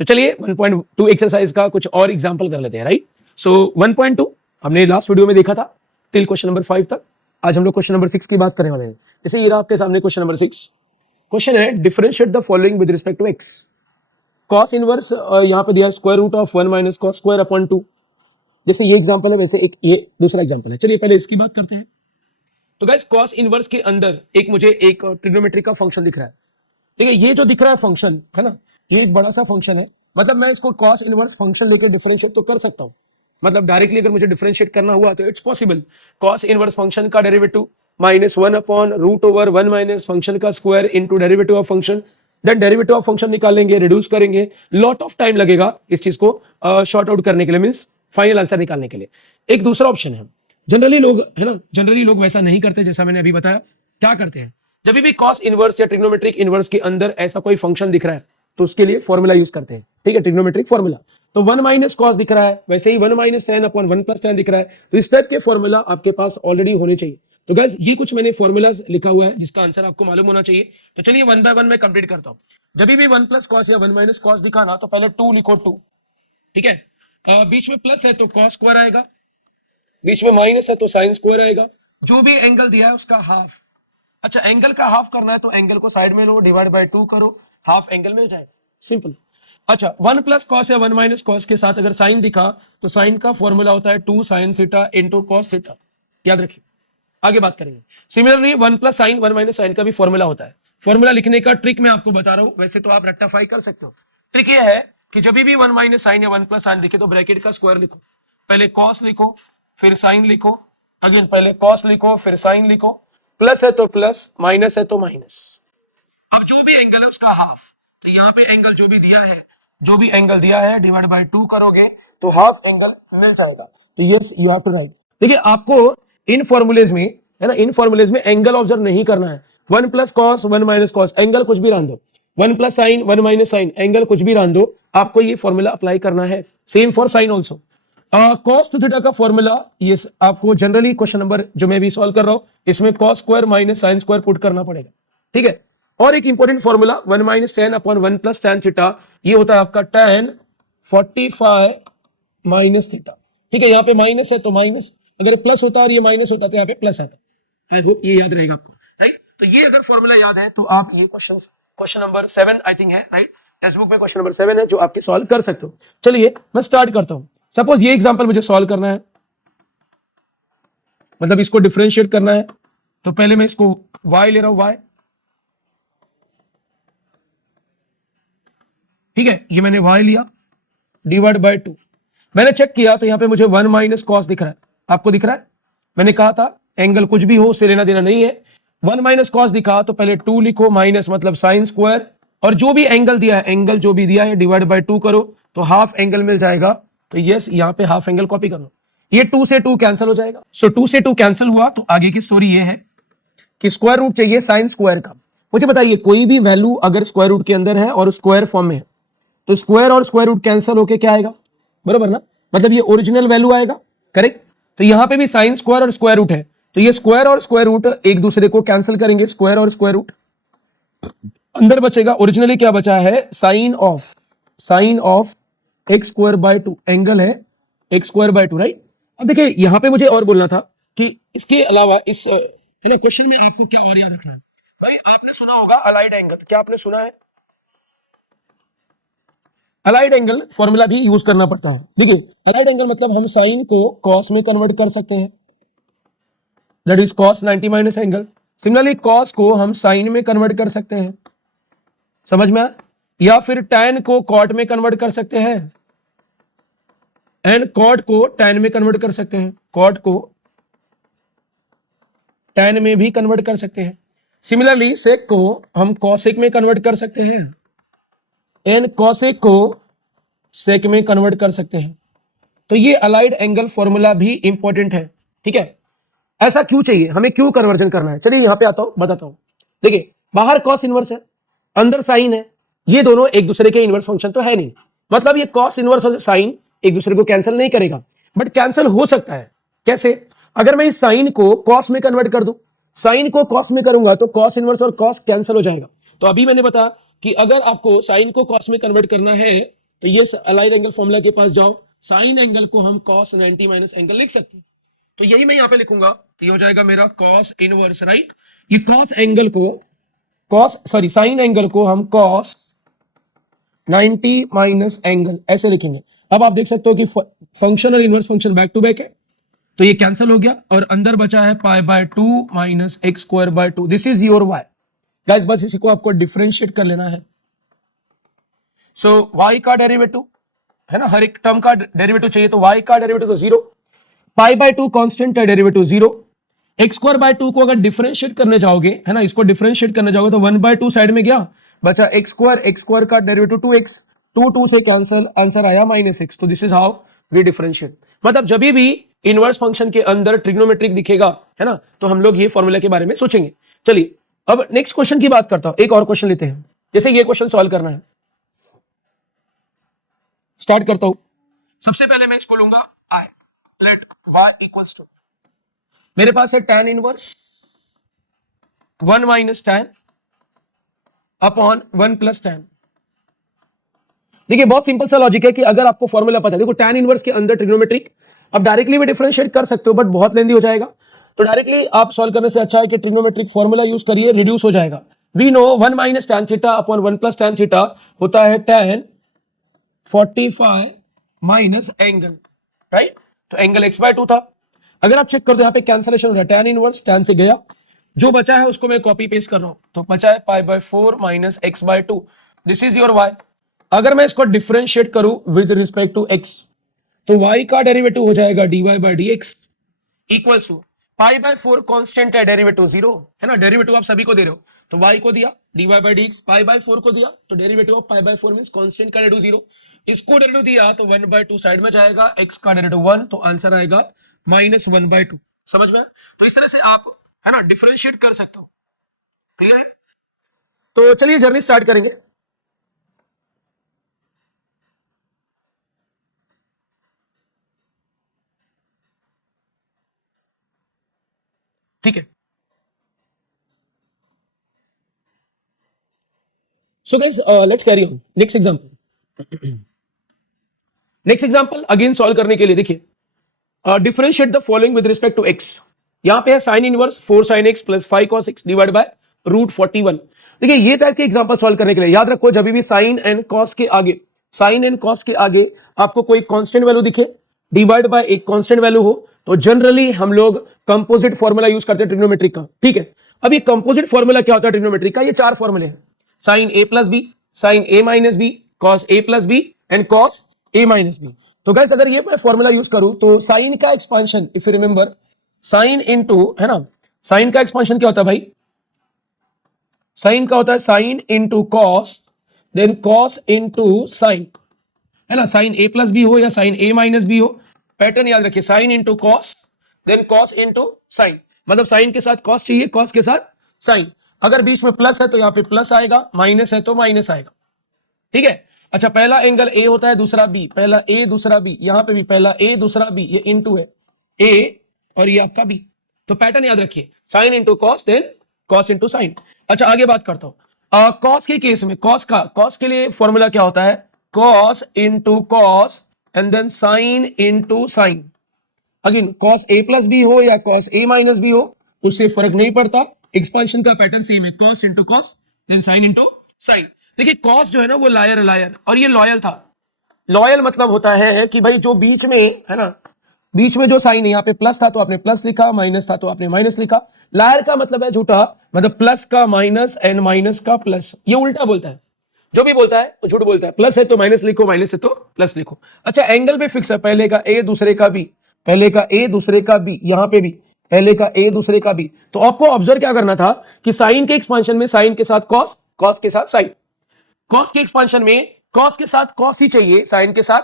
सो चलिए 1.2 एक्सरसाइज का कुछ और एग्जांपल कर लेते हैं, राइट। सो 1.2 हमने लास्ट वीडियो में देखा था टिल क्वेश्चन नंबर 5 तक। आज हम लोग क्वेश्चन नंबर 6 की बात करने वाले हैं। जैसे ये रहा आपके सामने क्वेश्चन नंबर 6। क्वेश्चन है differentiate the following with respect to x. Cos inverse यहाँ पे दिया square root of 1 minus cos square upon 2। जैसे ये एग्जांपल है वैसे एक ये दूसरा एग्जांपल है। चलिए पहले इसकी बात करते हैं। तो गाइस कॉस इनवर्स के अंदर मुझे एक ट्रिग्नोमेट्री का फंक्शन दिख रहा है। ठीक है, ये जो दिख रहा है फंक्शन है ना, ये एक बड़ा सा फंक्शन है। मतलब मैं इसको कॉस इनवर्स फंक्शन लेकर डिफरेंशिएट तो कर सकता हूं। मतलब डायरेक्टली अगर मुझे डिफरेंशिएट करना हुआ तो it's possible. Cos inverse function का derivative -1 upon root over 1 minus function का square into derivative of function. Then derivative of function निकालेंगे, रिड्यूस करेंगे, लॉट ऑफ टाइम लगेगा इस चीज को शॉर्ट आउट करने के लिए, मींस फाइनल आंसर निकालने के लिए। एक दूसरा ऑप्शन है, जनरली लोग है ना, जनरली लोग वैसा नहीं करते जैसा मैंने अभी बताया। क्या करते हैं, जब भी कॉस इनवर्स या ट्रिग्नोमेट्रिक इनवर्स के अंदर ऐसा कोई फंक्शन दिख रहा है तो उसके लिए फॉर्मूला यूज करते हैं। ठीक है, ट्रिग्नोमेट्रिक फॉर्मूला। तो 1 माइनस कॉस दिख रहा है, वैसे ही 1 minus tan upon 1 plus tan दिख रहा है। तो इस टाइप के फॉर्मूला आपके पास ऑलरेडी होने चाहिए। तो गाइस ये कुछ मैंने फॉर्मूलाज लिखा हुआ है जिसका आंसर आपको मालूम होना चाहिए। तो चलिए 1 बाय 1 में कंप्लीट करता हूं। जब भी 1 प्लस कॉस या 1 माइनस कॉस दिखा ना तो पहले 2 लिखो 2। ठीक है, बीच में प्लस है तो कॉस स्क्वायर आएगा, बीच में माइनस है तो साइन स्क्वायर आएगा। जो भी एंगल दिया है उसका हाफ। अच्छा, एंगल का हाफ करना है तो एंगल को साइड में लो, डिवाइड बाय 2 करो, हाफ एंगल मिल जाएगा, सिंपल। अच्छा, 1 प्लस कॉस या 1 माइनस कॉस के साथ अगर साइन दिखा तो साइन का फॉर्मूला होता है 2 sine theta into cos theta. याद रखिए, आगे बात करेंगे। Similarly 1 plus sine 1 minus sine का भी फॉर्मूला होता है। फॉर्मूला लिखने का ट्रिक मैं आपको बता रहा हूं, वैसे तो आप रेक्टिफाई कर सकते हो। ट्रिक ये है कि जब भी 1 माइनस साइन या 1 प्लस साइन दिखे तो ब्रैकेट का स्क्वायर लिखो, पहले कॉस लिखो फिर साइन लिखो, अगेन पहले कॉस लिखो फिर साइन लिखो, प्लस है तो प्लस, माइनस है तो माइनस। अब जो भी एंगल है उसका हाफ। तो यहाँ पे एंगल जो भी दिया है, जो भी एंगल दिया है डिवाइड बाय 2 करोगे तो हाफ एंगल मिल जाएगा। तो yes you have to write. देखिए आपको इन फॉर्मूलेज में है ना, इन फॉर्मूलेज में एंगल ऑब्जर्व नहीं करना है। 1 plus cos 1 minus cos, angle कुछ भी रहने दो। 1 plus sine 1 minus sine, angle कुछ भी रहने दो, आपको ये फॉर्मूला अप्लाई करना है। Same for sine also. Cos two theta का फॉर्मूला ये आपको जनरली क्वेश्चन नंबर जो मैं भी सॉल्व कर रहा हूं इसमें cos square minus sine square put करना पड़ेगा। ठीक है, और एक important formula 1 minus tan upon 1 plus tan theta, ये होता है आपका tan 45 माइनस थीटा। ठीक है, यहाँ पे माइनस है तो माइनस, अगर प्लस होता और ये माइनस होता तो यहाँ पे प्लस आता। आई होप ये याद रहेगा आपको, राइट। तो ये अगर फॉर्मूला याद है तो आप ये क्वेश्चन नंबर 7 आई थिंक है, राइट। टेक्स्ट बुक में क्वेश्चन नंबर 7 है जो आपके सॉल्व कर सकते हो। चलिए मैं स्टार्ट करता हूं। सपोज ये एग्जांपल मुझे सॉल्व करना है, मतलब इसको डिफरेंशिएट करना है। तो पहले मैं इसको y ले रहा हूं, y। ठीक है, ये मैंने y लिया डिवाइड बाय 2। मैंने चेक किया तो यहां पे मुझे 1 माइनस कॉस दिख रहा है, आपको दिख रहा है। मैंने कहा था एंगल कुछ भी हो उससे लेना देना नहीं है। 1 माइनस कॉस दिखा तो पहले 2 लिखो, माइनस मतलब साइन स्क्वायर, और जो भी एंगल दिया है, एंगल जो भी दिया है डिवाइड बाय 2 करो तो हाफ एंगल मिल जाएगा। तो यस यहाँ पे हाफ एंगल कॉपी कर लो, ये 2 से 2 कैंसिल हो जाएगा। सो 2 से 2 कैंसिल हुआ तो आगे की स्टोरी ये है कि स्क्वायर रूट चाहिए साइन स्क्वायर का। मुझे बताइए कोई भी वैल्यू अगर स्क्वायर रूट के अंदर है और स्क्वायर फॉर्म में है तो स्क्वायर और स्क्वायर रूट कैंसिल होके क्या आएगा, बरोबर ना, मतलब ये ओरिजिनल वैल्यू आएगा, करेक्ट। तो यहां पे भी साइन स्क्वायर और स्क्वायर रूट है तो ये स्क्वायर और स्क्वायर रूट एक दूसरे को कैंसिल करेंगे, स्क्वायर और स्क्वायर रूट। अंदर बचेगा ओरिजिनली क्या बचा है, sine of x square by 2, angle है एक्स स्क्वायर बाय 2, राइट। अब देखिए यहां पे मुझे और बोलना था कि इसके अलावा इस क्वेश्चन में आपको क्या और याद रखना है। भाई आपने सुना होगा अलाइड एंगल, क्या आपने सुना है? अलाइड एंगल फॉर्मूला भी यूज करना पड़ता है। देखिए अलाइड एंगल मतलब हम साइन को कॉस में कन्वर्ट कर सकते हैं, that is cos 90 minus angle. Similarly cos को हम साइन में कन्वर्ट कर सकते हैं, समझ में आया? या फिर tan को कॉट में कन्वर्ट कर सकते हैं एंड कॉट को tan में कन्वर्ट कर सकते हैं, कॉट को tan में भी कन्वर्ट कर सकते हैं। सिमिलरली सेक को हम कॉसेक में कन्वर्ट कर सकते हैं एंड कॉसेक को सेक में कन्वर्ट कर सकते हैं। तो ये अलाइड एंगल फॉर्मूला भी इंपॉर्टेंट है। ठीक है, ऐसा क्यों चाहिए, हमें क्यों कन्वर्जन करना है, चलिए यहां पे आता हूं, बताता हूं। देखिए बाहर कॉस इनवर्स है, अंदर साइन है, ये दोनों एक दूसरे के इनवर्स फंक्शन तो है नहीं, मतलब ये कॉस इनवर्स और साइन एक दूसरे को कैंसिल नहीं करेगा, बट कैंसिल हो सकता है। कैसे? अगर मैं इस साइन को कॉस में कन्वर्ट कर दूं, साइन को कॉस में करूंगा तो कॉस इनवर्स और कॉस कैंसिल हो जाएगा। तो अभी मैंने बताया कि अगर आपको साइन को कॉस में कन्वर्ट करना है तो ये अलाइन एंगल फॉर्मूला के पास जाओ, साइन एंगल को हम cos 90 माइनस एंगल लिख सकते हैं। तो यही मैं यहां पे लिखूंगा, तो ये हो जाएगा मेरा cos इनवर्स, राइट। ये साइन एंगल को हम cos 90 माइनस एंगल ऐसे लिखेंगे। अब आप देख सकते हो कि फंक्शन और inverse function back to back है, तो ये कैंसिल हो गया और अंदर बचा है पाई by 2 minus x square by 2। This is your Y guys, बस इसी को आपको डिफरेंशिएट कर लेना है। सो y का डेरिवेटिव है ना, हर एक टर्म का डेरिवेटिव चाहिए, तो y का डेरिवेटिव तो 0, पाई बाय 2 कांस्टेंट है, डेरिवेटिव 0, एक्स स्क्वायर बाय 2 को अगर डिफरेंशिएट करने जाओगे है ना, इसको डिफरेंशिएट करने जाओगे तो 1/2 साइड में गया, बचा एक्स स्क्वायर का डेरिवेटिव 2x, 2 से कैंसिल, आंसर आया -6। तो this is how we differentiate. मतलब जब भी इनवर्स फंक्शन के अंदर ट्रिग्नोमेट्रिक दिखेगा है ना, तो हम लोग ये फॉर्मूला के बारे में सोचेंगे। चलिए अब नेक्स्ट क्वेश्चन की बात करता हूं, एक और क्वेश्चन लेते हैं, जैसे ये क्वेश्चन सॉल्व करना है। स्टार्ट करता हूं, सबसे पहले मैं इसको लूंगा आई, लेट y इक्वल्स टू, मेरे पास है tan inverse 1 minus tan upon 1 plus tan। देखिए बहुत सिंपल सा लॉजिक है कि अगर आपको फॉर्मूला पता है, देखो tan इनवर्स के अंदर ट्रिग्नोमेट्रिक अब डायरेक्टली भी डिफरेंशिएट कर सकते हो, बट बहुत लेंदी हो जाएगा, तो डायरेक्टली आप सॉल्व करने से अच्छा है कि ट्रिग्नोमेट्रिक फॉर्मूला यूज करिए, रिड्यूस हो जाएगा। We know 1 minus tan theta upon 1 plus tan theta होता है tan 45 माइनस एंगल, राइट। तो एंगल x/2 था। अगर आप चेक कर दो यहाँ पे कैंसिलेशन हो रहा है, tan इनवर्स tan से गया, जो बचा है उसको मैं कॉपी पेस्ट कर रहा हूं, तो बचा है π/4 minus x/2। This is your y। अगर मैं इसको डिफरेंशिएट करूं विद रिस्पेक्ट टू x, तो y का डेरिवेटिव हो जाएगा dy/dx इक्वल्स टू π/4 कांस्टेंट है, डेरिवेटिव 0 है ना, डेरिवेटिव आप सभी को दे रहे हो, तो y को दिया dy/dx, π/4 को दिया तो डेरिवेटिव ऑफ π/4 मींस कांस्टेंट का डेरिवेटिव 0, इसको डेरिवेटिव दिया तो 1/2 साइड में जाएगा, x का डेरिवेटिव 1, तो आंसर आएगा -1/2। समझ में? तो इस तरह से आप है ना डिफरेंशिएट कर सकते हो। क्लियर है? तो चलिए जर्नी स्टार्ट करेंगे। ठीक है, so guys let's carry on next example. Next example again solve करने के लिए देखिए, differentiate the following with respect to x। यहां पे है sine inverse 4 sin x plus 5 cos x divide by √41। देखिए ये टाइप के एग्जांपल सॉल्व करने के लिए याद रखो, जब भी साइन एंड कॉस के आगे, साइन एंड कॉस के आगे आपको कोई कांस्टेंट वैल्यू दिखे डिवाइड बाय एक कांस्टेंट वैल्यू हो, तो जनरली हम लोग कंपोजिट फॉर्मूला यूज करते हैं ट्रिग्नोमेट्रिक का। ठीक है, अब ये कंपोजिट फॉर्मूला क्या होता है ट्रिग्नोमेट्रिक का? ये 4 फॉर्मूले हैं, sine a plus B, sine a minus B, cos a plus B and cos a minus B. तो गाइस अगर ये मैं फॉर्मूला यूज करूं तो साइन का expansion, if you remember, sine into है ना, साइन का एक्सपांशन क्या होता है भाई? साइन का होता है sine into cos, then cos into sine, है ना, साइन a प्लस बी हो या साइन a माइनस बी हो, पैटर्न याद रखिए, sine into cos then cos into sine, मतलब साइन के साथ कॉस चाहिए, कॉस के साथ साइन। अगर बीच में प्लस है तो यहाँ पे प्लस आएगा, माइनस है तो माइनस आएगा। ठीक है, अच्छा पहला एंगल ए होता है, दूसरा बी, पहला ए दूसरा बी, यहां पे भी पहला ए दूसरा बी, ये इनटू है ए और ये आपका बी। तो पैटर्न याद रखिए, sine into cos then cos into sine. अच्छा आगे बात करता हूं, कॉस के केस में कॉस के लिए फॉर्मूला क्या होता है? Cos into cos and then sine into sine. Again cos A plus B हो या कॉस ए माइनस बी हो, उससे फर्क नहीं पड़ता, एक्सपांशन का पैटर्न सेम है, cos into cos then sine into sine. देखिए कॉस जो है ना वो लायर और ये लॉयल था। लॉयल मतलब होता है कि भाई जो बीच में है ना, बीच में जो साइन है, यहाँ पे प्लस था तो आपने प्लस लिखा, माइनस था तो आपने माइनस लिखा। लायर का मतलब है झूठा, मतलब प्लस का माइनस एंड माइनस का प्लस, ये उल्टा बोलता है, जो भी बोलता है वो झूठ बोलता है। प्लस है तो माइनस लिखो, माइनस है तो प्लस लिखो। अच्छा एंगल भी फिक्स है, पहले का ए दूसरे का बी, पहले का ए दूसरे का बी, यहां पे भी पहले का ए दूसरे का बी। तो आपको ऑब्जर्व क्या करना था कि साइन के एक्सपांशन में साइन के साथ कॉस, कॉस के साथ साइन, कॉस के एक्सपांशन में कॉस के साथ कॉस ही चाहिए, साइन के साथ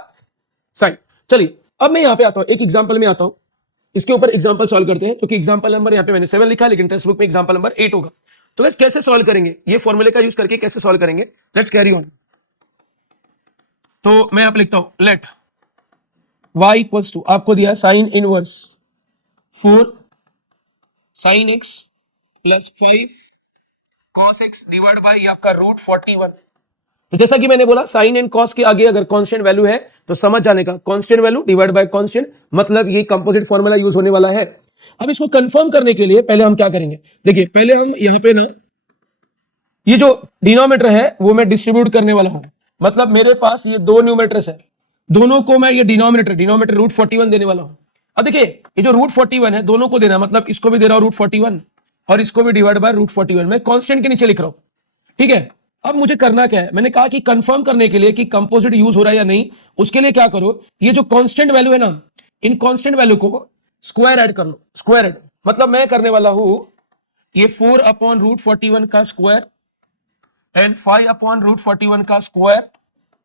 साइन। चलिए अब मैं यहां पे आता हूं, एक एग्जांपल में आता हूं, इसके ऊपर एग्जांपल सॉल्व करते हैं, क्योंकि एग्जांपल नंबर यहां पे मैंने 7 लिखा है, लेकिन टेक्स्ट बुक में एग्जांपल नंबर 8 होगा। तो गाइस कैसे सॉल्व करेंगे, ये फॉर्मूले का यूज करके कैसे सॉल्व करेंगे, लेट्स कैरी ऑन। तो मैं यहां पे लिखता हूं, लेट y इक्वल्स टू, आपको दिया है sine inverse 4 sine x plus 5 cos x divide by आपका √41। तो जैसा कि मैंने बोला साइन एंड कॉस के आगे अगर कांस्टेंट वैल्यू है तो समझ जाने का constant value divide by constant, मतलब ये कंपोजिट फॉर्मूला यूज होने वाला है। अब इसको कंफर्म करने के लिए पहले हम क्या करेंगे, देखिए पहले हम यहाँ पे ना ये जो डिनोमिनेटर है वो मैं डिस्ट्रीब्यूट करने वाला हूं, मतलब मेरे पास ये दो न्यूमेटर्स है, दोनों को मैं ये डिनोमिनेटर रूट 41 देने वाला हूं। अब देखिए ये जो रूट 41 है दोनों को देना, मतलब इसको भी दे रहा हूं रूट 41 और इसको भी डिवाइड बाय रूट 41, मैं कांस्टेंट के नीचे लिख रहा हूं, ठीक है। अब मुझे करना क्या है, मैंने कहा कि कंफर्म करने के लिए कि कंपोजिट यूज हो रहा है या नहीं, उसके लिए क्या करो, ये जो कांस्टेंट वैल्यू है ना, इन कांस्टेंट वैल्यू को स्क्वायर ऐड कर लो, स्क्वायर ऐड, मतलब मैं करने वाला हूं ये 4 अपॉन रूट 41 का स्क्वायर एंड 5 अपॉन रूट 41 का स्क्वायर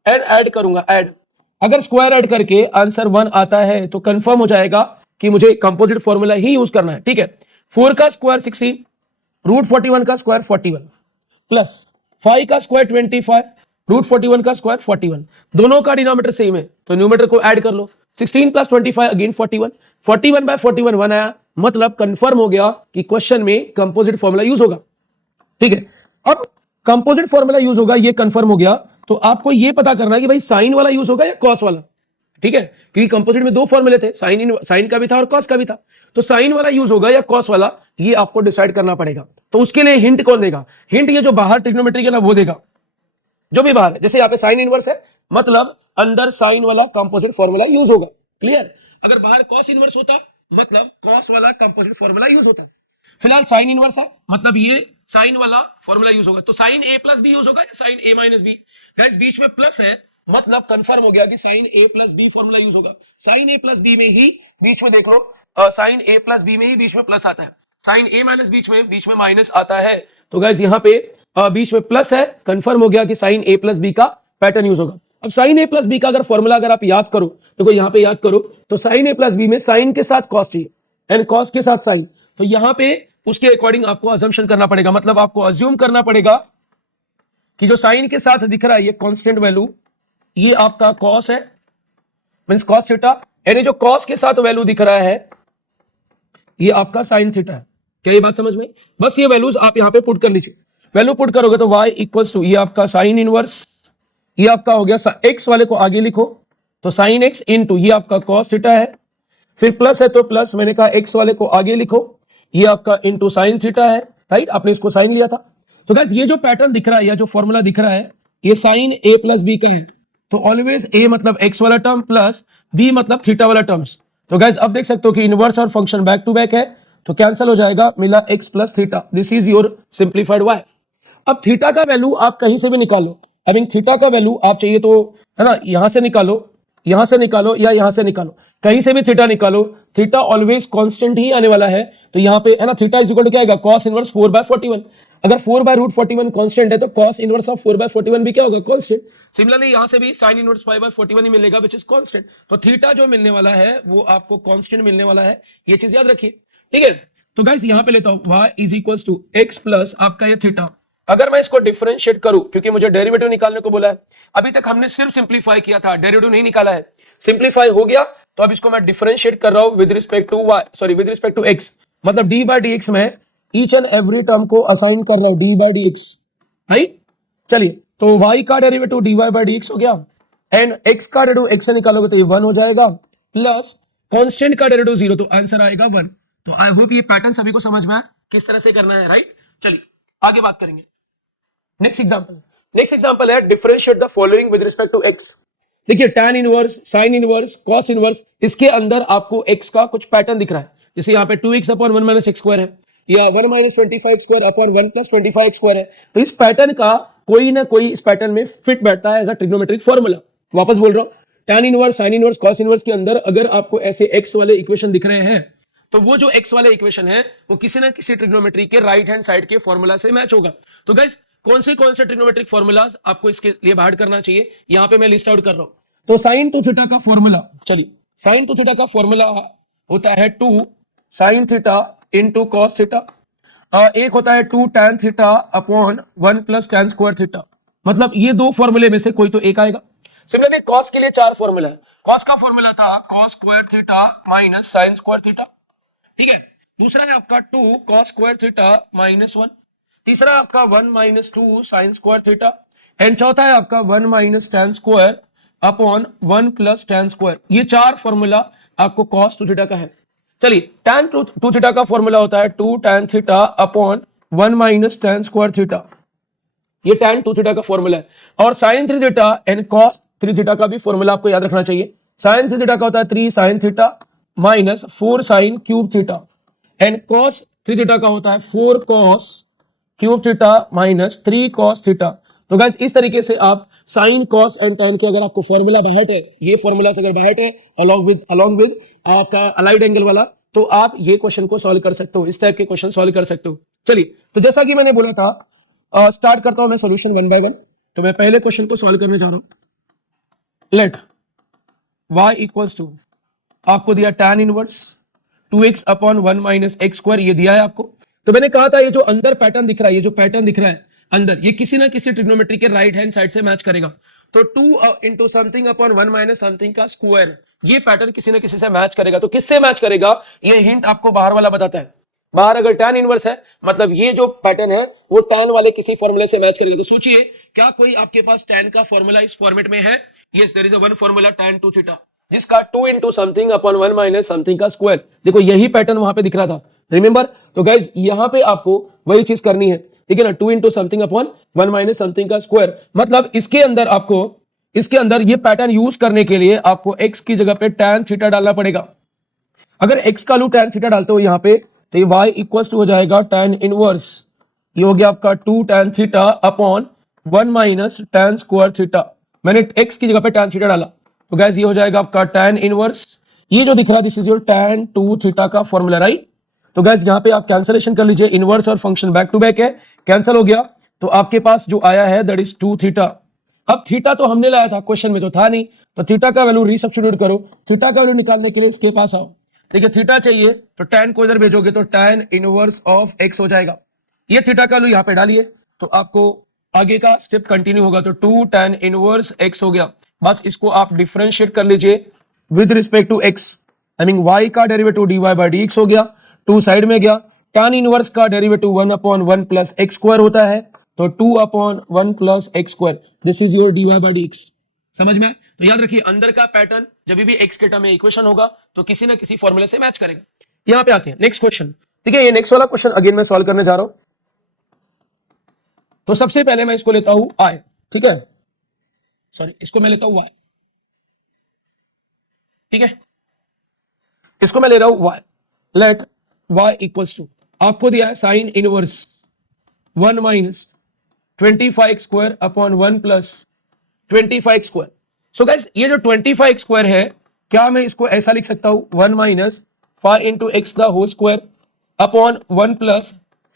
एंड ऐड करूंगा, ऐड। अगर स्क्वायर ऐड करके आंसर 1 आता है तो कंफर्म हो जाएगा कि मुझे कंपोजिट फॉर्मूला ही यूज करना है, ठीक है। 4 का स्क्वायर 16, रूट 41 का स्क्वायर 41 प्लस 5 का स्क्वायर 25, रूट 41 का स्क्वायर 41, दोनों का डिनोमिनेटर सेम है तो न्यूमरेटर को ऐड कर लो। 16 प्लस 25 अगेन 41, 41 बाय 41 1 आया, मतलब कंफर्म हो गया कि क्वेश्चन में कंपोजिट फॉर्मूला यूज होगा, ठीक है। अब कंपोजिट फॉर्मूला यूज होगा ये कंफर्म हो गया, तो आपको ये पता करना है कि भाई साइन वाला यूज होगा या कॉस वाला, ठीक है, क्योंकि कंपोजिट में दो फॉर्मूले थे, साइन का भी था और कॉस का भी था, तो साइन वाला यूज होगा या कॉस वाला ये आपको डिसाइड करना पड़ेगा। तो उसके लिए हिंट कौन देगा, हिंट ये जो बाहर ट्रिग्नोमेट्री है ना वो देगा, जो भी बाहर है, जैसे यहाँ पे साइन इनवर्स है मतलब अंदर साइन वाला कंपोजिट फॉर्मूला यूज होगा, क्लियर। अगर बाहर कॉस इनवर्स होता मतलब कॉस वाला कंपोजिट फॉर्मूला यूज होता। फिलहाल साइन इनवर्स है मतलब ये साइन वाला फॉर्मूला यूज होगा, तो sine A plus B use होगा या sine A minus B, guys बीच में प्लस है मतलब कंफर्म हो गया कि sine A plus B formula use होगा। साइन ए प्लस बी में ही बीच में देख लो, साइन ए प्लस बी में ही बीच में प्लस आता है, साइन ए माइनस बीच में माइनस आता है, तो गाइस यहाँ पे बीच में प्लस है, कंफर्म हो गया कि साइन ए प्लस बी का पैटर्न यूज होगा। अब साइन ए प्लस बी का अगर फॉर्मूला अगर आप याद करो, देखो यहाँ पे याद करो, तो साइन ए प्लस बी में साइन के साथ कॉस चाहिए एंड कॉस के साथ साइन, तो यहाँ पे उसके अकॉर्डिंग आपको अजम्पशन करना पड़ेगा, मतलब आपको अज्यूम करना पड़ेगा कि जो साइन के साथ दिख रहा है ये कांस्टेंट वैल्यू ये आपका कॉस है, मींस कॉस थीटा, यानी जो कॉस के साथ वैल्यू दिख रहा है ये आपका साइन थीटा है। क्या ये बात समझ में? बस ये वैल्यूज आप यहां पे पुट कर लीजिए, वैल्यू पुट करोगे तो y इक्वल्स टू ये आपका साइन इनवर्स, ये आपका हो गया x वाले को आगे लिखो तो साइन x इनटू ये आपका कॉस थीटा है, फिर प्लस है तो प्लस मैंने कहा x वाले को आगे लिखो ये आपका इनटू साइन थीटा है, राइट, आपने इसको साइन लिया था। तो गाइस ये जो पैटर्न दिख रहा है या जो फॉर्मूला दिख रहा है ये साइन a प्लस बी का है, तो ऑलवेज a मतलब x वाला टर्म प्लस b मतलब थीटा वाला टर्म्स। तो गाइस अब देख सकते हो कि इनवर्स और फंक्शन बैक टू बैक है तो कैंसिल हो जाएगा, मिला x plus theta, this is your simplified y। अब थीटा का वैल्यू आप कहीं से भी निकालो, आई मीन थीटा का वैल्यू आप चाहिए तो है ना यहां से निकालो, यहां से निकालो या यहां से निकालो, कहीं से भी थीटा निकालो, थीटा ऑलवेज कांस्टेंट ही आने वाला है। तो यहां पे है ना थीटा इज इक्वल टू क्या आएगा, cos इनवर्स 4/41, अगर 4/√41 कांस्टेंट है तो cos इनवर्स ऑफ 4/41 भी क्या होगा, कांस्टेंट। सिमिलरली यहां से भी sin इनवर्स 5/41 ही मिलेगा व्हिच इज कांस्टेंट, तो थीटा जो मिलने वाला है वो आपको कांस्टेंट मिलने वाला है, ये चीज याद रखिए, ठीक है। तो गाइस यहां पे लेता हूं y is equals to x plus आपका ये थीटा, अगर मैं इसको डिफरेंशिएट करूं क्योंकि मुझे डेरिवेटिव निकालने को बोला है, अभी तक हमने सिर्फ सिंपलीफाई किया था, डेरिवेटिव नहीं निकाला है, सिंपलीफाई हो गया तो अब इसको मैं डिफरेंशिएट कर रहा हूं with respect to y, sorry with respect to x, मतलब d बाय dx में ईच एंड एवरी टर्म को असाइन कर रहा हूं d बाय dx, राइट। चलिए तो y का डेरिवेटिव dy बाय dx हो गया एंड x का डेरिवेटिव x से निकालोगे तो ये 1 हो जाएगा प्लस कांस्टेंट का डेरिवेटिव 0 तो आंसर आएगा 1। तो आई होप ये पैटर्न सभी को समझ में आया किस तरह से करना है, राइट। चलिए आगे बात करेंगे। नेक्स्ट एग्जांपल है differentiate the following with respect to x। देखिए tan inverse, sin inverse, cos inverse, इसके अंदर आपको x का कुछ पैटर्न दिख रहा है, जैसे यहाँ पे 2x upon 1 minus x square है या 1 minus 25 square upon 1 plus 25 square है, तो इस पैटर्न का कोई ना कोई इस पैटर्न में फिट बैठता है एज अ ट्रिग्नोमेट्रिक फॉर्मूला। वापस बोल रहा हूँ, tan inverse, sin inverse, cos inverse के अंदर अगर आपको ऐसे x वाले इक्वेशन दिख रहे हैं तो वो जो x वाले इक्वेशन है वो किसी ना किसी ट्रिग्नोमेट्री के राइट हैंड साइड के फॉर्मूला से मैच होगा। तो गाइस कौन से ट्रिग्नोमेट्रिक फॉर्मूलाज आपको इसके लिए बाहर करना चाहिए, यहां पे मैं लिस्ट आउट कर रहा हूं। तो साइन टू थीटा का फॉर्मूला, चलिए साइन टू थीटा का फॉर्मूला होता है 2 sine theta into cos theta, एक होता है 2 tan theta upon 1 plus tan square theta, मतलब ये दो फॉर्मूले में से कोई तो एक आएगा। सिमिलरली कॉस के लिए 4 फॉर्मूला है, कॉस का फॉर्मूला था cos square theta minus sine square theta, ठीक है। दूसरा है आपका 2 cos स्क्वायर थीटा माइनस 1, तीसरा आपका 1 minus 2 sine square theta, and चौथा है आपका 1 minus tan square upon 1 plus tan square. ये चार फॉर्मूला आपको cos 2 थीटा का है। चलिए tan 2 थीटा का फॉर्मूला होता है 2 tan theta upon 1 minus tan square theta, ये tan 2 थीटा का फॉर्मूला है। और sin 3 theta and cos 3 theta का भी फॉर्मूला आपको याद रखना चाहिए। sin 3 थीटा का होता है 3 sin theta minus 4 sin cube theta, and cos 3 theta का होता है 4 cos cube theta minus 3 cos theta. तो गाइस इस तरीके से आप sin cos एंड tan के अगर आपको फॉर्मूला बाहर है, ये फॉर्मूला अगर बाहर है अलॉन्ग विद आपका अलाइड एंगल वाला, तो आप ये क्वेश्चन को सॉल्व कर सकते हो, इस टाइप के क्वेश्चन सॉल्व कर सकते हो। चलिए तो जैसा कि मैंने बोला था स्टार्ट करता हूं मैं सॉल्यूशन वन बाय वन। तो मैं पहले क्वेश्चन को सॉल्व करने जा रहा हूं। लेट y इक्वल्स टू, आपको दिया tan inverse 2x upon 1 minus x square, ये दिया है आपको। तो मैंने कहा था ये जो अंदर पैटर्न दिख रहा है, ये जो पैटर्न दिख रहा है अंदर, ये किसी ना किसी ट्रिग्नोमेट्री के राइट हैंड साइड से मैच करेगा। तो 2 into something upon 1 minus something का स्क्वायर, ये पैटर्न किसी ना किसी से मैच करेगा। तो किससे मैच करेगा, ये हिंट आपको बाहर वाला बताता है। बाहर अगर tan इनवर्स है मतलब ये जो पैटर्न है वो tan वाले किसी फॉर्मूले से मैच करेगा। तो सोचिए क्या कोई आपके पास tan का फॉर्मूला इस फॉर्मेट में है? Yes, there is a one formula tan 2 theta, जिसका 2 into something upon 1 minus something का स्क्वायर। देखो यही पैटर्न वहां पे दिख रहा था, रिमेंबर। तो गाइज यहां पे आपको वही चीज करनी है, ठीक है ना, 2 into something upon 1 minus something का स्क्वायर। मतलब इसके अंदर ये पैटर्न यूज करने के लिए आपको x की जगह पे tan थीटा डालना पड़ेगा। अगर x का वैल्यू tan थीटा डालते हो यहाँ पे, तो ये y इक्वल्स टू हो जाएगा tan इनवर्स, ये हो गया आपका 2 tan theta upon 1 minus tan square theta. मैंने x की जगह पे tan थीटा डाला, तो गाइस ये हो जाएगा आपका tan इनवर्स, ये जो दिख रहा है this is your tan 2 theta का फॉर्मूला, राइट। तो गाइस यहाँ पे आप कैंसलेशन कर लीजिए, इनवर्स और फंक्शन बैक टू बैक है, कैंसिल हो गया। तो आपके पास जो आया है दैट इज 2 थीटा। अब थीटा तो हमने लाया था, क्वेश्चन में तो था नहीं, तो थीटा का वैल्यू रीसब्स्टिट्यूट करो। थीटा का वैल्यू निकालने के लिए इसके पास आओ, देखिए थीटा चाहिए तो tan को इधर भेजोगे तो tan इनवर्स ऑफ x हो जाएगा। ये थीटा का वैल्यू यहाँ पे डालिए तो आपको आगे का स्टेप कंटिन्यू होगा। तो 2 tan इनवर्स x हो गया। बस इसको आप डिफरेंशिएट कर लीजिए with respect to x, I mean y का डेरिवेटिव dy बाई dx हो गया, 2 साइड में गया। tan इनवर्स का derivative 1 upon 1 plus x square होता है, तो 2 upon 1 plus x square, this is your dy by dx। समझ में? तो याद रखिए अंदर का पैटर्न जब भी x के टर्म में इक्वेशन होगा तो किसी ना किसी फॉर्मूले से मैच करेगा। यहां पे आते हैं नेक्स्ट क्वेश्चन, ठीक है। ये नेक्स्ट वाला क्वेश्चन अगेन मैं सॉल्व करने जा रहा हूं। तो सबसे पहले मैं इसको लेता हूं i, ठीक है, सॉरी इसको मैं लेता हूं y, ठीक है, इसको मैं ले रहा हूं y। Let y equals to, आपको दिया है sine inverse 1 minus 25 square upon 1 plus 25 square. So guys ये जो 25 स्क्वायर है, क्या मैं इसको ऐसा लिख सकता हूं 1 माइनस 5 इंटू एक्स का whole square upon 1 plus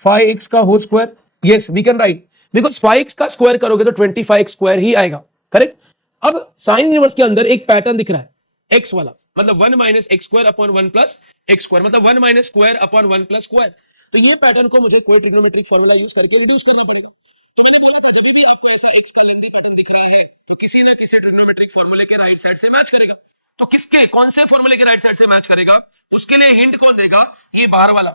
5x का whole square? Yes we can write, because 5x का स्क्वायर करोगे तो 25 स्क्वायर ही आएगा, करेक्ट। अब साइन इनवर्स के अंदर एक पैटर्न दिख रहा है x वाला, मतलब 1 minus x square upon 1 plus x square, मतलब 1 minus square upon 1 plus square. तो ये पैटर्न को मुझे कोई ट्रिग्नोमेट्रिक फॉर्मूला यूज करके रिड्यूस करना पड़ेगा। तो मैंने बोला था जब भी आपको ऐसा x का लेंथी पैटर्न दिख रहा है तो किसी ना किसी ट्रिग्नोमेट्रिक फॉर्मूले के राइट साइड से मैच करेगा। तो किसके, कौन से फॉर्मूले के राइट साइड से मैच करेगा, उसके लिए हिंट कौन देगा, ये बाहर वाला।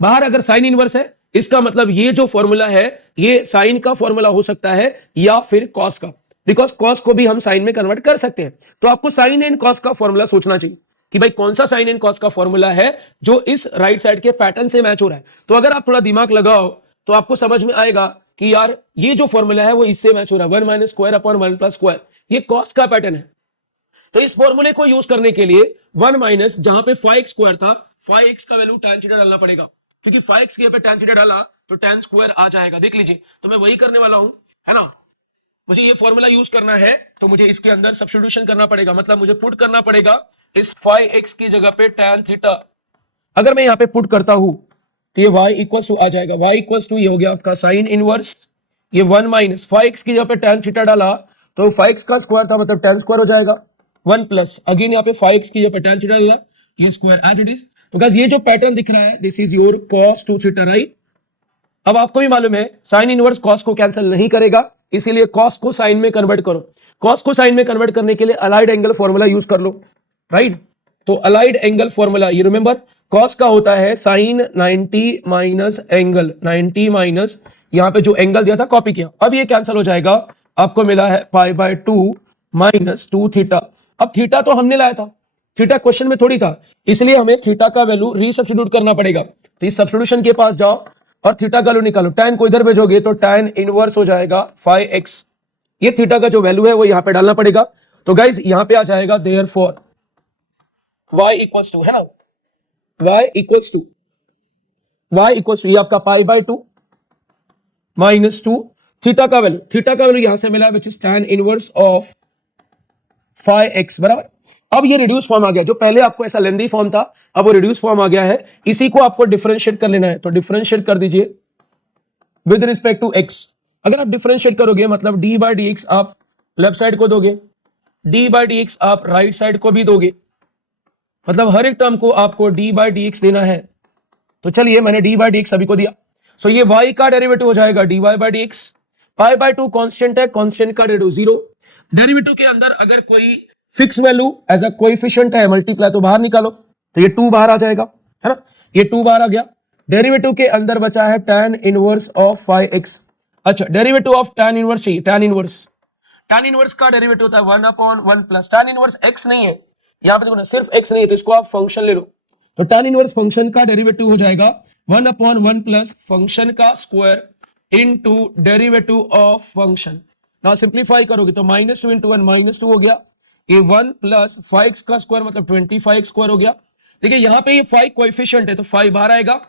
बाहर अगर साइन इनवर्स है इसका मतलब ये जो फॉर्मूला है ये साइन का फॉर्मूला हो सकता है या फिर कॉस का, बिकॉज कॉस को भी हम साइन में कन्वर्ट कर सकते हैं। तो आपको साइन एंड कॉस का फॉर्मूला सोचना चाहिए कि भाई कौन सा साइन एंड कॉस का फॉर्मूला है जो इस राइट साइड के पैटर्न से मैच हो रहा है। तो अगर आप थोड़ा दिमाग लगाओ तो आपको समझ में आएगा कि यार ये जो फॉर्मूला है वो इससे मैच हो रहा है, 1 minus square upon 1 plus square, ये कॉस का पैटर्न है। तो इस फॉर्मूले को यूज करने के लिए 1 माइनस, जहां पे 5x स्क्वायर था 5x का वैल्यू tan थीटा डालना पड़ेगा, क्योंकि 5x के पे tan थीटा डाला तो tan स्क्वायर आ जाएगा। देख लीजिए, तो मैं वही करने वाला हूं, है ना। मुझे ये फॉर्मूला यूज करना है तो मुझे इसके अंदर सब्स्टिट्यूशन करना पड़ेगा, मतलब मुझे पुट करना पड़ेगा इस 5x की जगह पे tan थीटा। अगर मैं यहां पे पुट करता हूं तो ये y इक्वल्स टू आ जाएगा, y इक्वल्स टू ये हो गया आपका साइन इनवर्स, ये 1 माइनस 5x की जगह पे tan थीटा डाला तो 5x का स्क्वायर था मतलब tan स्क्वायर हो जाएगा, 1 प्लस अगेन यहाँ पे 5x की जगह पे tan थीटा डाला, ये स्क्वायर एज इट इज। तो गाइस ये जो पैटर्न दिख रहा है this is your cos 2 theta, right. अब आपको भी मालूम है साइन इनवर्स cos को कैंसिल नहीं करेगा, इसीलिए cos को साइन में कन्वर्ट करो। cos को साइन में कन्वर्ट करने के लिए अलाइड एंगल फॉर्मूला यूज कर लो, राइट। तो अलाइड एंगल फॉर्मूला ये रिमेंबर, cos का होता है साइन 90 माइनस एंगल 90 माइनस, यहां पे जो एंगल दिया था कॉपी किया, अब ये कैंसिल हो जाएगा आपको मिला है पाई बाय 2 माइनस 2 थीटा। अब थीटा तो हमने लाया था, थीटा क्वेश्चन में थोड़ी था, इसलिए हमें थीटा का वैल्यू रीसब्स्टिट्यूट करना पड़ेगा। तो इस सब्स्टिट्यूशन के पास जाओ और थीटा का वैल्यू निकालो। tan को इधर भेजोगे तो tan इनवर्स हो जाएगा 5x। ये थीटा का जो वैल्यू है वो यहां पे डालना पड़ेगा। तो गाइज यहां पे आ जाएगा देयरफॉर y इक्वल्स टू, है ना, y इक्वल्स टू ये आपका पाई बाय 2 माइनस 2 थीटा का वैल्यू यहां से मिला which is tan inverse of 5x बराबर। अब ये रिड्यूस फॉर्म आ गया, जो पहले आपको ऐसा लेंदी फॉर्म था अब वो रिड्यूस फॉर्म आ गया है। इसी को आपको डिफरेंशिएट कर लेना है, तो डिफरेंशिएट कर दीजिए विद रिस्पेक्ट टू x। अगर आप डिफरेंशिएट करोगे मतलब d बाय dx आप लेफ्ट साइड को दोगे, d बाय dx आप राइट साइड को भी दोगे, मतलब हर एक टर्म को आपको d बाय dx देना है। तो चलिए मैंने d बाय dx सभी को दिया। सो ये y का डेरिवेटिव हो जाएगा dy by dx। Pi by 2 constant है, कांस्टेंट का डेरिवेटिव 0। डेरिवेटिव के अंदर अगर कोई fix value as a coefficient है मल्टीप्लाई तो बाहर निकालो, तो ये 2 बाहर आ जाएगा, है ना, ये 2 बाहर आ गया। डेरिवेटिव के अंदर बचा है tan इनवर्स ऑफ 5x। अच्छा डेरिवेटिव ऑफ tan इनवर्स चाहिए, tan इनवर्स का डेरिवेटिव होता है 1/1 प्लस tan इनवर्स x नहीं है, यहां पे देखो ना सिर्फ x नहीं है, तो इसको आप फंक्शन ले लो। तो tan इनवर्स फंक्शन का डेरिवेटिव हो जाएगा 1/1 प्लस फंक्शन का square into derivative of function. Now simplify करोगे तो -2 इंटू 1 -2 हो गया, ये 1 प्लस 5x का स्क्वायर मतलब 25x स्क्वायर हो गया। देखिए यहां पे ये 5 कोएफिशिएंट है तो 5 बाहर आएगा,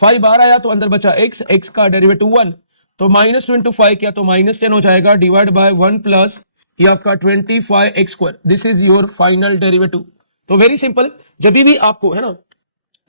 5 बाहर आया तो अंदर बचा x का डेरिवेटिव 1, तो -2 इंटू 5 किया तो -10 हो जाएगा डिवाइड बाय 1 प्लस ये आपका 25x square. This is your final derivative. तो वेरी सिंपल, जब भी आपको, है ना,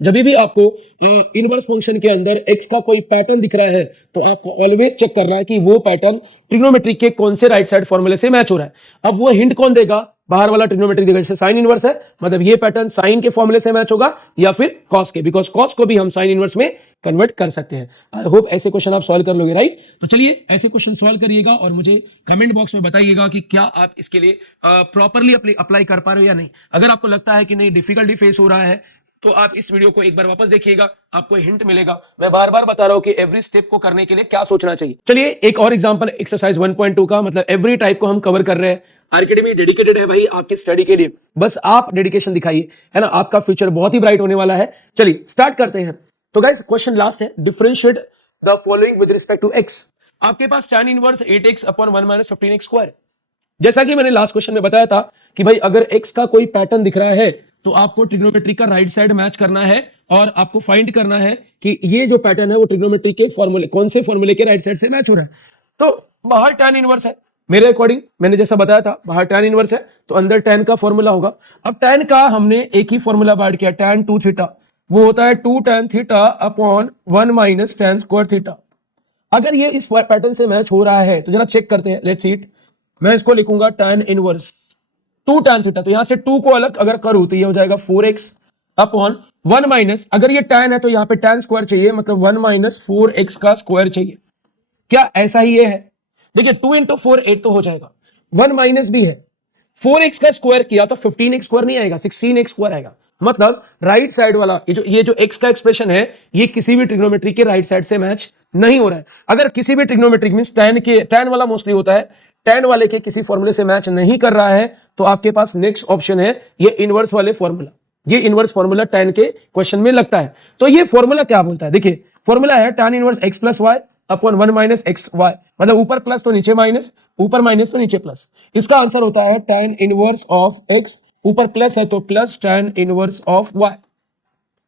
जब भी आपको इनवर्स फंक्शन के अंदर x का कोई पैटर्न दिख रहा है तो आपको ऑलवेज चेक करना है कि वो पैटर्न ट्रिग्नोमेट्री के कौन से राइट साइड फॉर्मूले से मैच हो रहा है। अब वो हिंट कौन देगा, बाहर वाला ट्रिग्नोमेट्री देगा। जैसे साइन इनवर्स है मतलब ये पैटर्न साइन के फॉर्मूले से मैच होगा या फिर कॉस के, बिकॉज कॉस को भी हम साइन इनवर्स में कन्वर्ट कर सकते हैं। आई होप ऐसे क्वेश्चन आप सॉल्व कर लोगे, राइट। तो चलिए ऐसे क्वेश्चन सॉल्व करिएगा और मुझे कमेंट बॉक्स में बताइएगा कि क्या आप इसके लिए प्रॉपरली अप्लाई कर पा रहे हो या नहीं। अगर आपको लगता है कि नहीं डिफिकल्टी फेस हो रहा है तो आप इस वीडियो को एक बार वापस देखिएगा, आपको हिंट मिलेगा। मैं बार बार बता रहा हूं कि एवरी स्टेप को करने के लिए क्या सोचना चाहिए। चलिए एक और एग्जांपल एक्सरसाइज 1.2 का, मतलब एवरी टाइप को हम कवर कर रहे हैं। अकेडमी डेडिकेटेड है भाई आपकी स्टडी के लिए, बस आप डेडिकेशन दिखाइए, है ना, आपका फ्यूचर बहुत ही ब्राइट होने वाला है। चलिए स्टार्ट करते हैं। तो गाइस क्वेश्चन लास्ट है, differentiate the following with respect to x। आपके पास tan inverse 8x upon 1 minus 15x square. जैसा कि मैंने लास्ट क्वेश्चन में बताया था कि भाई अगर x का कोई पैटर्न दिख रहा है तो आपको ट्रिग्नोमेट्री का राइट साइड मैच करना है और आपको फाइंड करना है कि ये जो पैटर्न है वो ट्रिग्नोमेट्री के फॉर्मूले कौन से फॉर्मूले के राइट साइड से मैच हो रहा है। तो बाहर tan इनवर्स है, मेरे अकॉर्डिंग मैंने जैसा बताया था बाहर tan इनवर्स है तो अंदर tan का फॉर्मूला होगा। अब tan का हमने एक ही फॉर्मूला बांट किया, tan 2 थीटा, वो होता है 2 tan theta upon 1 minus tan square theta. अगर ये इस पैटर्न से मैच हो रहा है तो जरा चेक करते हैं, लेट्स सी इट। मैं इसको लिखूंगा tan इनवर्स 2 tan थीटा, तो यहां से 2 को अलग अगर करूं तो ये हो जाएगा 4x अपॉन 1 माइनस, अगर ये tan है तो यहां पे tan स्क्वायर चाहिए मतलब 1 माइनस 4x का स्क्वायर चाहिए। क्या ऐसा ही ये है? देखिए 2 इंटू 4 8 तो हो जाएगा, 1 माइनस भी है, 4x का स्क्वायर किया तो 15x स्क्वायर नहीं आएगा, 16x स्क्वायर आएगा। मतलब राइट साइड वाला ये जो x का एक्सप्रेशन है ये किसी भी ट्रिग्नोमेट्री के राइट साइड से मैच नहीं हो रहा है। अगर किसी भी ट्रिग्नोमेट्री मींस tan वाला मोस्टली होता है, tan वाले के किसी फॉर्मूले से मैच नहीं कर रहा है तो आपके पास नेक्स्ट ऑप्शन है ये इनवर्स वाले फॉर्मूला। ये इनवर्स फॉर्मूला tan के क्वेश्चन में लगता है। तो ये फॉर्मूला क्या बोलता है, देखिए फॉर्मूला है tan inverse x plus y upon 1 minus x y, मतलब ऊपर प्लस तो नीचे माइनस, ऊपर माइनस तो नीचे प्लस। इसका आंसर होता है tan इनवर्स ऑफ x, ऊपर प्लस है तो plus tan inverse of y।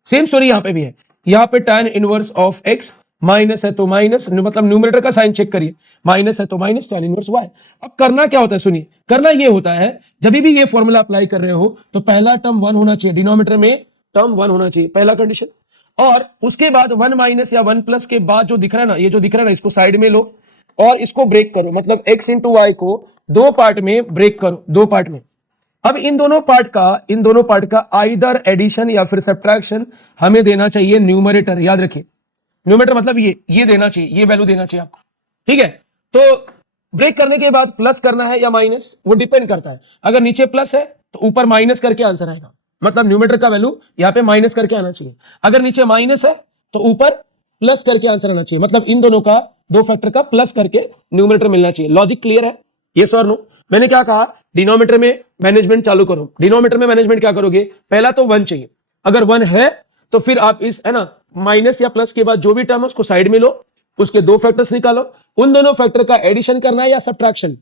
Same story यहां पे भी है, यहां पे tan inverse of x, minus है तो माइनस, मतलब न्यूमरेटर का साइन चेक करिए, माइनस है तो माइनस tan इनवर्स y। अब करना क्या होता है, सुनिए, करना ये होता है जब भी ये फॉर्मूला अप्लाई कर रहे हो तो पहला टर्म 1 होना चाहिए, डिनोमिनेटर में टर्म 1 होना चाहिए, पहला कंडीशन। और उसके बाद 1 माइनस या 1 प्लस के बाद जो दिख रहा है ना, ये जो दिख रहा है ना, इसको साइड में लो और इसको ब्रेक करो, मतलब x इंटू वाई को 2 पार्ट में ब्रेक करो, 2 पार्ट में। अब इन दोनों पार्ट का आइदर एडिशन या फिर सब्ट्रैक्शन हमें देना चाहिए न्यूमरेटर, याद रखिए न्यूमरेटर मतलब ये देना चाहिए, ये वैल्यू देना चाहिए आपको, ठीक है। तो ब्रेक करने के बाद प्लस करना है या माइनस वो डिपेंड करता है, अगर नीचे प्लस है तो ऊपर माइनस करके आंसर आएगा, मतलब न्यूमरेटर का वैल्यू यहाँ पे माइनस करके आना चाहिए। अगर नीचे माइनस है तो ऊपर प्लस करके आंसर आना चाहिए, मतलब इन दोनों का, दो फैक्टर का प्लस करके न्यूमरेटर मिलना चाहिए। लॉजिक क्लियर है? यस और नो? मैंने क्या कहा, डिनोमिनेटर में मैनेजमेंट चालू करो। डिनोमिनेटर में मैनेजमेंट क्या करोगे, पहला तो 1 चाहिए, अगर 1 है तो फिर आप इस, है ना, माइनस या प्लस के बाद जो भी टर्म है उसको साइड में लो, उसके दो फैक्टर्स निकालो, उन दोनों फैक्टर का एडिशन करना है या सब्ट्रैक्शन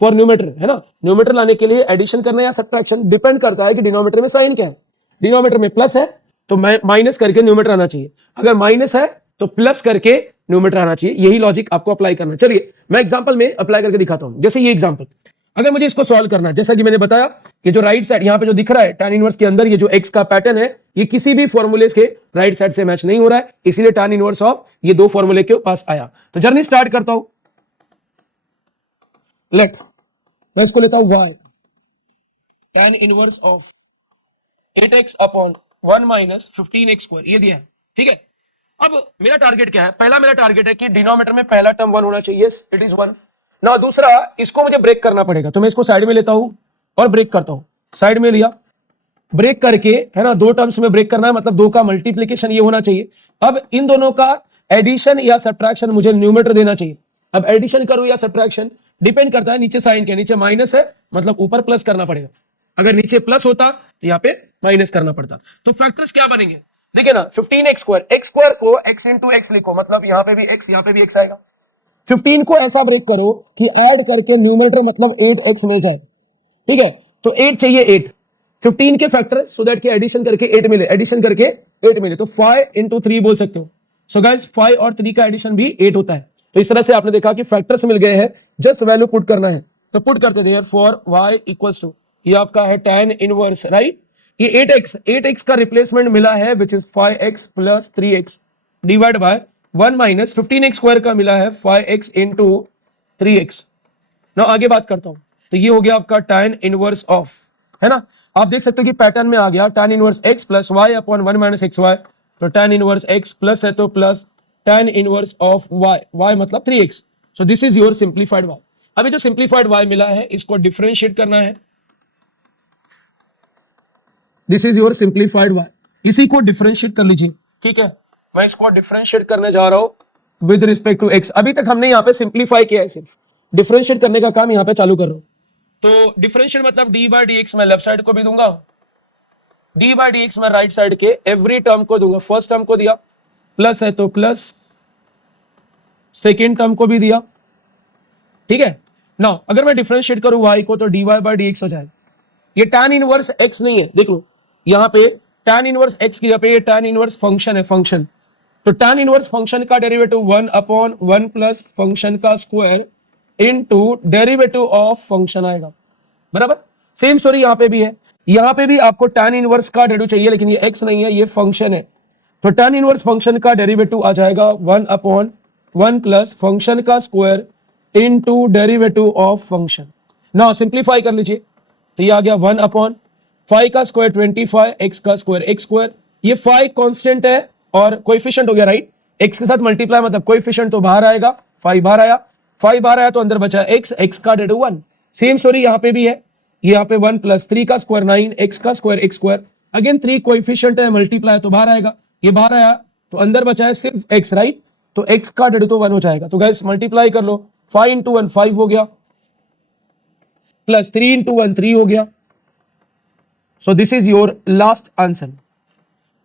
फॉर न्यूमरेटर, है ना। न्यूमरेटर लाने के लिए एडिशन करना या सब्ट्रैक्शन डिपेंड करता है कि डिनोमिनेटर में साइन क्या है। डिनोमिनेटर में प्लस है तो माइनस करके न्यूमरेटर आना चाहिए, अगर माइनस है तो प्लस करके न्यूमरेटर आना चाहिए। यही लॉजिक आपको अप्लाई करना है। चलिए मैं एग्जांपल में अप्लाई करके दिखाता हूं। जैसे ये एग्जांपल, अगर मुझे इसको सॉल्व करना है, जैसा कि मैंने बताया कि जो राइट साइड यहां पे जो दिख रहा है tan इनवर्स के अंदर, ये जो x का पैटर्न है ये किसी भी फॉर्मूले के राइट साइड से मैच नहीं हो रहा है, इसीलिए tan इनवर्स ऑफ ये दो फॉर्मूले के पास आया। तो जर्नी स्टार्ट करता हूं। लेट मैं इसको लेता हूं y, tan inverse of 8x upon 1 minus 15x square, ये दिया है, ठीक है। अब मेरा टारगेट क्या है, पहला मेरा टारगेट है कि डिनोमिनेटर में पहला टर्म 1 होना चाहिए, यस इट इज 1 ना। दूसरा, इसको मुझे ब्रेक करना पड़ेगा, तो मैं इसको साइड में लेता हूं और ब्रेक करता हूं। साइड में लिया, ब्रेक करके, है ना, दो टर्म्स में ब्रेक करना है, मतलब दो का मल्टीप्लीकेशन ये होना चाहिए। अब इन दोनों का एडिशन या सब्ट्रैक्शन मुझे न्यूमरेटर देना चाहिए। अब एडिशन करूं या सब्ट्रैक्शन डिपेंड करता है नीचे साइन के, नीचे माइनस है मतलब ऊपर प्लस करना पड़ेगा, अगर नीचे प्लस होता तो यहाँ पे माइनस करना पड़ता। तो फैक्टर्स क्या बनेंगे, देखिए ना, 15x स्क्वायर, x स्क्वायर को x इंटू एक्स लिखो, मतलब यहाँ पे भी x, यहाँ पे भी x आएगा। 15 को ऐसा ब्रेक करो कि ऐड करके न्यूमरेटर मतलब 8x मिल जाए, ठीक है। तो 8 चाहिए, 8 15 के फैक्टर सो दैट कि एडिशन करके 8 मिले, एडिशन करके 8 मिले, तो 5 इंटू 3 बोल सकते हो। सो गाइस 5 और 3 का एडिशन भी 8 होता है। तो इस तरह से आपने देखा कि फैक्टर्स मिल गए हैं, जस्ट वैल्यू पुट करना है। तो पुट करते थे फॉर y इक्वल्स टू, ये आपका है tan इनवर्स, राइट। ये 8x का रिप्लेसमेंट मिला है which is 5x plus 3x divide by 1 minus 15x square का मिला है 5x इंटू 3x। ना आगे बात करता हूं, तो ये हो गया आपका tan इनवर्स ऑफ, है ना। आप देख सकते हो कि पैटर्न में आ गया tan inverse x plus y upon 1 minus x y, तो tan इनवर्स x प्लस है तो plus tan inverse of y, y मतलब 3x। So this is your simplified y। अभी जो सिंप्लीफाइड y मिला है इसको डिफरेंशिएट करना है, this is your simplified y, इसी को डिफरेंशिएट कर लीजिए, ठीक है। मैं इसको डिफरेंशिएट करने जा रहा हूं विद रिस्पेक्ट टू x। अभी तक हमने यहाँ पे सिंप्लीफाई किया है, सिर्फ डिफरेंशिएट करने का काम यहाँ पे चालू कर रहा हूं। तो डिफरेंशिएट मतलब डी बाई डी एक्स मैं लेफ्ट साइड को भी दूंगा, डी बाई डी एक्स मैं राइट साइड के एवरी टर्म को दूंगा। फर्स्ट टर्म को दिया प्लस है तो प्लस, सेकेंड टर्म को भी दिया, ठीक है ना। अगर मैं डिफरेंशिएट करूं y को तो d y by d x हो जाए। ये tan इनवर्स x नहीं है, देख लो यहाँ पे tan इनवर्स x की जगह पे ये tan इनवर्स फंक्शन है, फंक्शन। तो tan इनवर्स फंक्शन का डेरिवेटिव 1 अपॉन 1 प्लस फंक्शन का square into derivative of function आएगा, बराबर। सेम स्टोरी यहाँ पे भी है, यहाँ पे भी आपको tan इनवर्स का डेरिवेटिव चाहिए, लेकिन ये x नहीं है, ये फंक्शन है। तो tan इनवर्स फंक्शन का डेरिवेटिव आ जाएगा 1 अपॉन 1 प्लस फंक्शन का square into derivative of function. ना सिंप्लीफाई कर लीजिए, तो ये आ गया 1 अपॉन 5 का स्क्वायर 25, x का स्क्वायर x स्क्वायर, ये 5 कांस्टेंट है और कोएफिशिएंट हो गया, राइट। x के साथ मल्टीप्लाई मतलब कोएफिशिएंट तो बाहर आएगा, 5 बाहर आया, 5 बाहर आया तो अंदर बचा x का डेरिवेटिव 1। सेम स्टोरी यहाँ पे भी है, यहाँ पे 1 प्लस 3 का स्क्वायर 9, x का square x square, again 3 coefficient है, मल्टीप्लाई तो बाहर आएगा, ये बाहर आया तो अंदर बचा है सिर्फ x, राइट। तो x का डेरिवेटिव 1 हो जाएगा। तो गाइस मल्टीप्लाई कर लो, 5 इंटू 1 5 हो गया, प्लस 3 इंटू 1 3 हो गया। सो this is your last answer.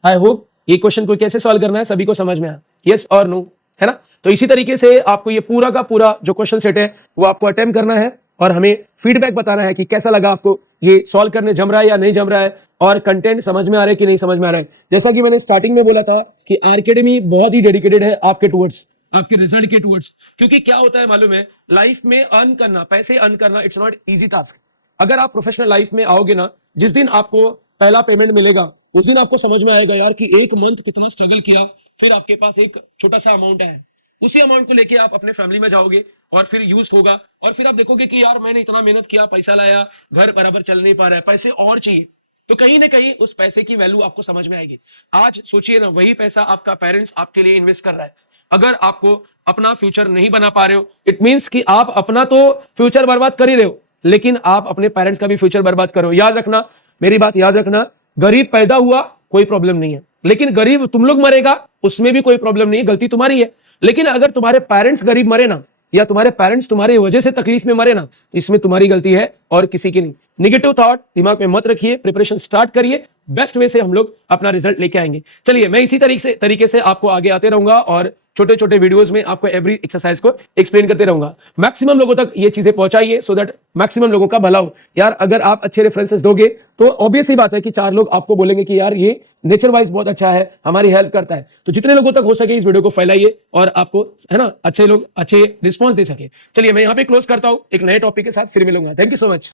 I hope ये क्वेश्चन को कैसे सॉल्व करना है सभी को समझ में आया, यस और नो, है ना। तो इसी तरीके से आपको ये पूरा का पूरा जो क्वेश्चन सेट है वो आपको अटेम्प्ट करना है और हमें फीडबैक बताना है कि कैसा लगा आपको, ये सॉल्व करने जम रहा है या नहीं जम रहा है, और कंटेंट समझ में आ रहा है कि नहीं समझ में आ रहा है। जैसा कि मैंने स्टार्टिंग में बोला था कि आरकेडमी बहुत ही डेडिकेटेड है आपके टुवर्ड्स, आपके रिजल्ट के टुवर्ड्स। क्योंकि क्या होता है मालूम है, लाइफ में अर्न करना, पैसे अर्न करना, इट्स नॉट इजी टास्क। अगर आप प्रोफेशनल लाइफ में आओगे ना, जिस दिन आपको पहला पेमेंट मिलेगा उस दिन आपको समझ में आएगा यार कि एक मंथ कितना स्ट्रगल किया, फिर आपके पास एक छोटा सा अमाउंट है, उसी अमाउंट को लेके आप अपने फैमिली में जाओगे और फिर यूज होगा, और फिर आप देखोगे कि यार मैंने इतना मेहनत किया, पैसा लाया, घर बराबर चल नहीं पा रहा है, पैसे और चाहिए। तो कहीं ना कहीं उस पैसे की वैल्यू आपको समझ में आएगी। आज सोचिए ना, वही पैसा आपका पेरेंट्स आपके लिए इन्वेस्ट कर रहा है। अगर आपको अपना फ्यूचर नहीं बना पा रहे हो, इट मींस कि आप अपना तो फ्यूचर बर्बाद कर ही रहे हो, लेकिन आप अपने पेरेंट्स का भी फ्यूचर बर्बाद करो। याद रखना, मेरी बात याद रखना, गरीब पैदा हुआ कोई प्रॉब्लम नहीं है, लेकिन गरीब तुम लोग मरेगा उसमें भी कोई प्रॉब्लम नहीं है, गलती तुम्हारी है। लेकिन अगर तुम्हारे पेरेंट्स गरीब मरे ना, या तुम्हारे पेरेंट्स तुम्हारी वजह से तकलीफ में मरे ना, इसमें तुम्हारी गलती है और किसी की नहीं। निगेटिव थॉट दिमाग में मत रखिए, प्रिपरेशन स्टार्ट करिए, बेस्ट वे से हम लोग अपना रिजल्ट लेके आएंगे। चलिए मैं इसी तरीके से आपको आगे आते रहूंगा और छोटे छोटे वीडियोस में आपको एवरी एक्सरसाइज को एक्सप्लेन करते रहूंगा। मैक्सिमम लोगों तक ये चीजें पहुंचाइए सो दैट मैक्सिमम लोगों का भला हो। यार अगर आप अच्छे रेफरेंसेस दोगे तो ऑब्वियस ही बात है कि 4 लोग आपको बोलेंगे कि यार ये नेचर वाइज बहुत अच्छा है, हमारी हेल्प करता है। तो जितने लोगों तक हो सके इस वीडियो को फैलाइए और आपको है ना अच्छे लोग अच्छे रिस्पॉन्स दे सके। चलिए मैं यहाँ पे क्लोज करता हूँ, एक नए टॉपिक के साथ फिर मिलूंगा। Thank you so much.